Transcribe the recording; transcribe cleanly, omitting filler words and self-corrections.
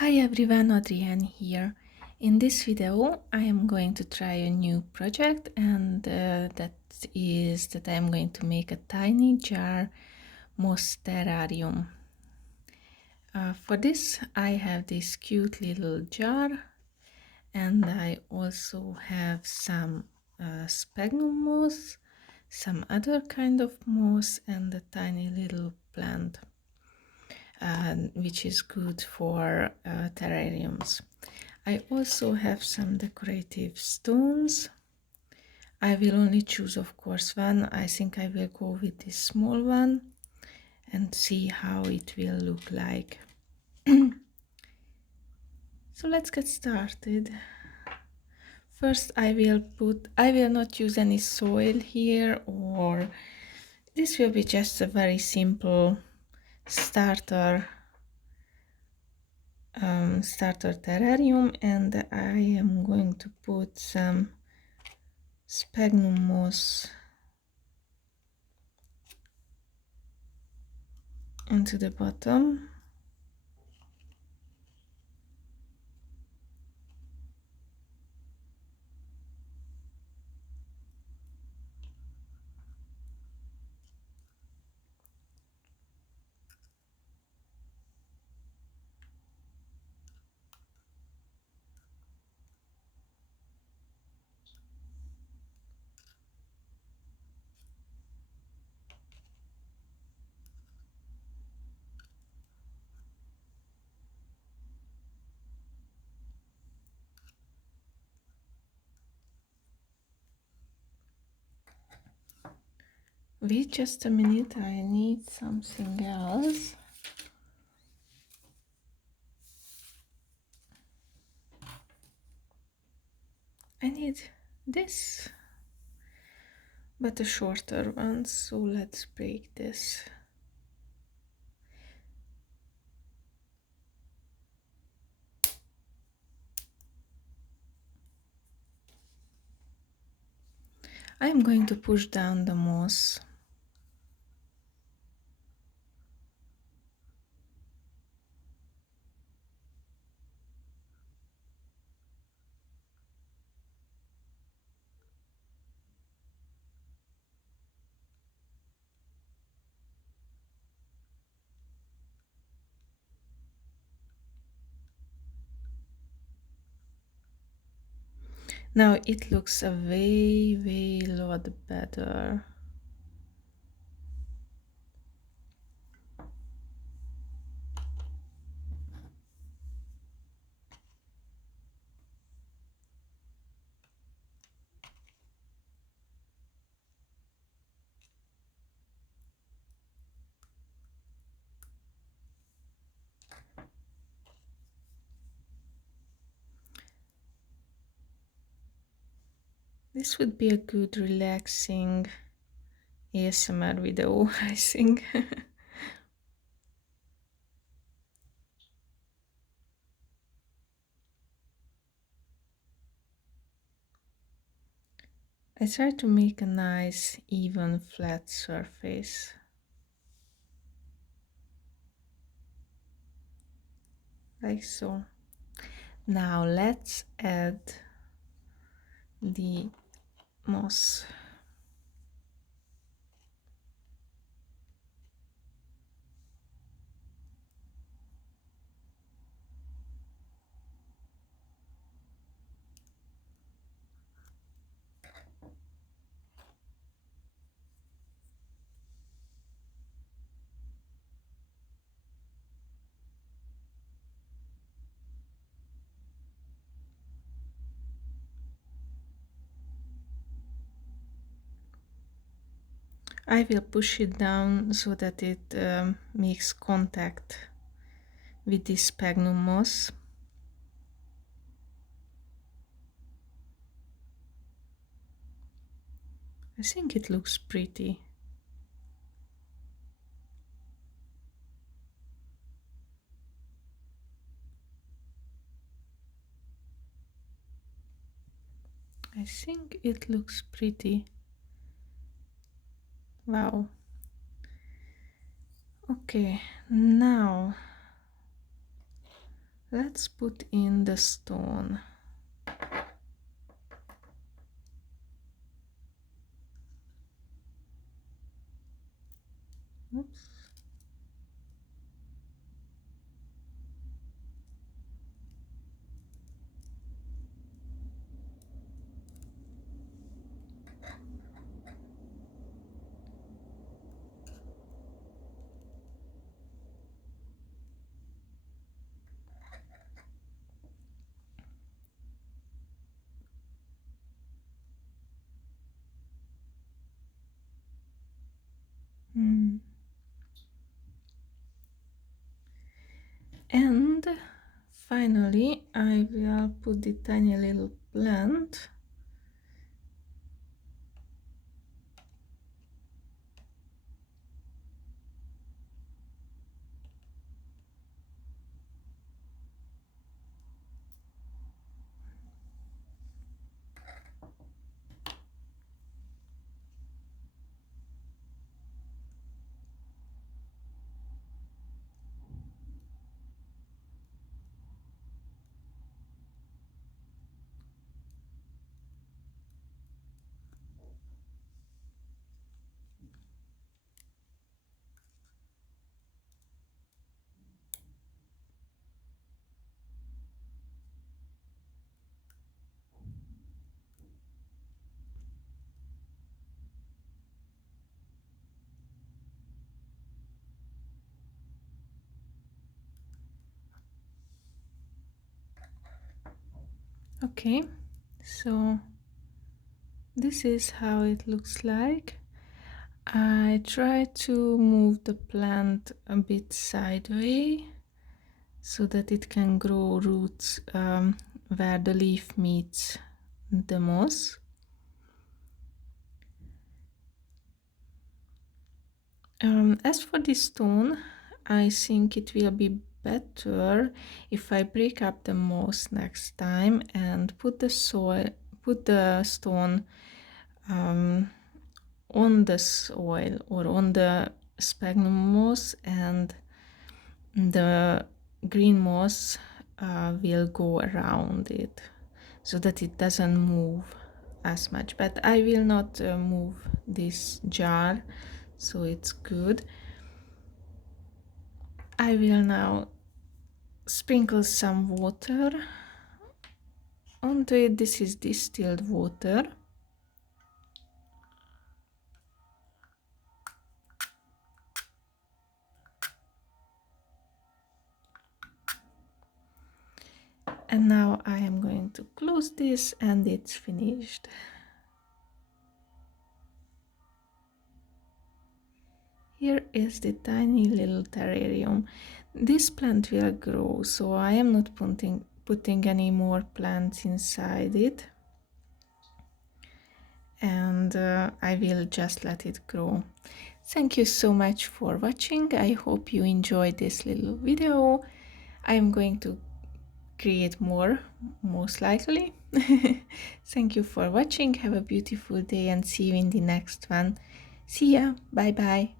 Hi everyone, Adrienn here. In this video I am going to try a new project and that is that I am going to make a tiny jar moss terrarium. For this I have this cute little jar and I also have some sphagnum moss, some other kind of moss and a tiny little plant. Which is good for terrariums. I also have some decorative stones. I will only choose, of course, one. I think I will go with this small one and see how it will look like. So let's get started. First I will not use any soil here, or this will be just a very simple starter terrarium, and I am going to put some sphagnum moss into the bottom. Wait just a minute, I need something else. I need this, but a shorter one, so let's break this. I'm going to push down the moss. Now it looks a way lot better. This would be a good relaxing ASMR video, I think. I try to make a nice, even, flat surface. Like so. Now let's add the moss. I will push it down so that it makes contact with this sphagnum moss. I think it looks pretty. I think it looks pretty. Wow. Okay, now Let's put in the stone. Oops. And finally, I will put the tiny little plant. Okay, so this is how it looks like. I try to move the plant a bit sideways so that it can grow roots where the leaf meets the moss. As for the stone, I think it will be better if I break up the moss next time and put the stone on the soil or on the sphagnum moss, and the green moss will go around it so that it doesn't move as much. But I will not move this jar, so it's good. I will now sprinkle some water onto it. This is distilled water. And now I am going to close this and it's finished. Here is the tiny little terrarium. This plant will grow, so I am not putting any more plants inside it. And I will just let it grow. Thank you so much for watching. I hope you enjoyed this little video. I'm going to create more, most likely. Thank you for watching. Have a beautiful day and see you in the next one. See ya. Bye bye.